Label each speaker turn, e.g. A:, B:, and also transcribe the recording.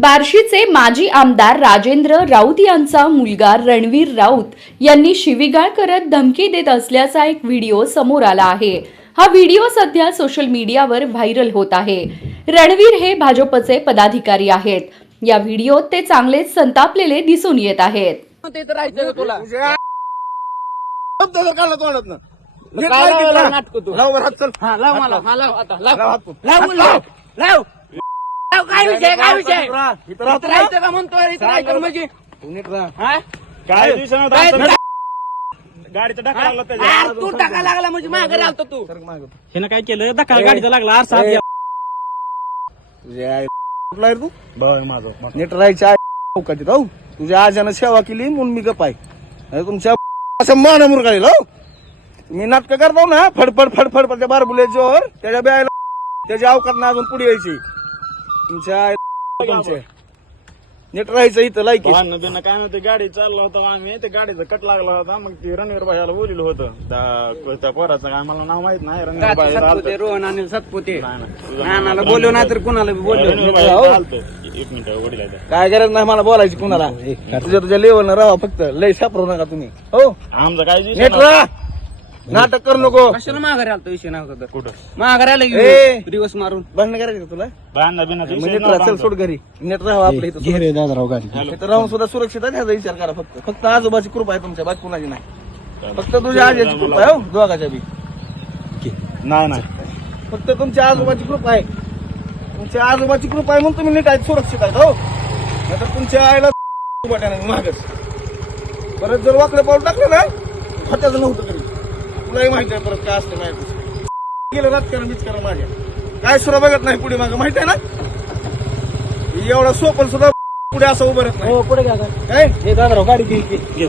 A: बार्शीचे माजी आमदार राजेंद्र राऊत यांचा मुलगा रणवीर राऊत यांनी शिवीगाळ करत धमकी देत असल्याचा एक व्हिडिओ समोर आला आहे. हा व्हिडिओ सध्या सोशल मीडियावर व्हायरल होत आहे. रणवीर हे भाजपचे पदाधिकारी आहेत. या व्हिडिओत ते चांगलेच संतापलेले दिसून येत आहेत?
B: लाव.
C: काय विषय काय विषय?
B: इथं
C: राहायचं का म्हणतोय इथं राहायचं म्हणजे.
B: तू नीट राहा.
C: हा?
D: काय दिवसानं
C: काय
D: आमचं गाडीचा टाका लागला त्याच्या.
C: तू टाका लागला म्हणजे मागे राहतो तू.
B: सरक मागं.
E: हिनं काय केलं? दखल गाडीचा लागला आरसा हात द्या.
B: तुझ्या आई- कुठला आहे रे तू?
D: बघ माझं
B: नीट राहायच्या चौकाची राहू तुझ्या आजानं सेवा केली म्हणून मी गप आहे. नाही तुमच्या असं मान मुरगाळील हो. मी नाटकं करतो ना फडफड फडफड त्या बारबुल्याच्यावर त्याच्या ब्यायला त्याच्या अवकात अजून पुढे यायची. तुमच्या नीट राहायचं इथं लायकी
D: भांडणं बिणं काय नव्हतं गाडी चालला होता आम्ही ते गाडीचा कट लागला होता मग ते रणवीर भाईला बोलिलं होतं. त्या त्या पोराचं काय मला नाव माहीत नाही रणवीर भाई
C: सातपुते रोहन अनिल सातपुते.
D: नाही, नाही.
C: नानाला बोलव नाही. तर कुणाला बी बोलव
D: रणवीर भाई
B: हो.
D: एक मिनिट वडील आहे.
B: काय गरज नाही मला बोलायची कुणाला. तुझ्या तुझ्या लेवल राहा फक्त. लय सापरू नका तुम्ही. हो.
D: आमचं काय
B: नीट राहा. नाटक करू नको.
C: कशाला माघारी आलतो विषय नव्हता तर
D: कुठं?
C: माघारी आला
B: ए.
C: की दिवस मारून.
B: भांडण करायचं का तुला? चल
D: नव्हता
B: सोड घरी. नीट राहा आपल्या इथं
E: घे रे दादा राव गाडी
B: इथं राहून सुद्धा सुरक्षित आहे ह्याचा विचार करा फक्त. फक्त आजोबाची कृपा आहे तुमच्या बाकी कुणाची नाही. फक्त तुझ्या आजीची कृपा आहे हो दोघाच्या बी.
D: नाही नाही.
B: फक्त तुमच्या आजोबाची कृपा आहे. तुमच्या आजोबाची कृपा आहे म्हणून तुम्ही नीट आहेत सुरक्षित आहेत हो. नाहीतर तुमच्या आईला मागच परत जर वाकडं पाऊल टाकलं ना होत्याचं नव्हतं तरी तुलाही माहिती आहे परत काय असतं माहिती गेलं राजकारण बिचकारण माझ्या काय सुद्धा बघत नाही पुढे मागं माहिती आहे ना? एवढा सोपन सुद्धा पुढे असं उभं राहत नाही.
E: हो पुढे
B: काय?
E: हे दादा गाडी घे.